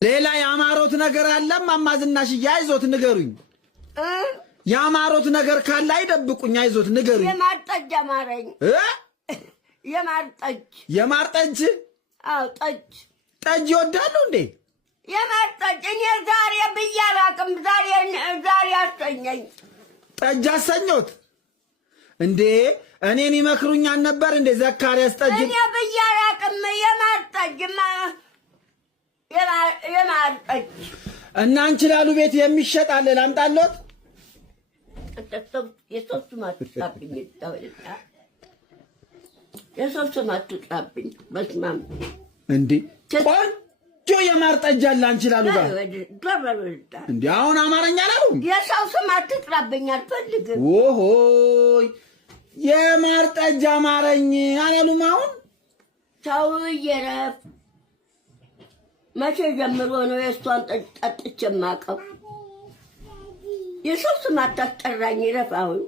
ሌላ ያማሮት ነገር አለም ማማዝናሽ ያይዞት ንገሩኝ። ያማሮት ነገር ካለ አይደብቁኝ፣ አይዞት ንገሩኝ። የማርጠጅ አማረኝ። የማርጠጅ አው ጠጅ ይወዳሉ እንዴ? የማርጠጅ እኔ ዛሬ ብያራቅም ዛሬ አሰኘኝ። ጠጅ አሰኞት እንዴ? እኔን ይመክሩኛል ነበር እንዴ? ዘካርያስ ጠጅ እኔ ብያራቅም የማርጠጅ እና አንቺ ላሉ ቤት የሚሸጥ አለ ላምጣሎት? የሶስቱ ማትጣብኝ ታወጣ የሶስቱ ማትጣብኝ በስማም እንዴ ቆንጆ የማርጠጅ አለ አንቺ ላሉ ጋር እንዴ? አሁን አማርኛ አላሉ? የሰው ስም አትጥራብኝ አልፈልግም። ኦሆይ የማርጠጅ አማረኝ አላሉም? አሁን ሰውዬ ረፍ መቼ ጀምሮ ነው የእሷን ጠጥቼ የማውቀው? የሰው ስም አታስጠራኝ ረፍ አሁን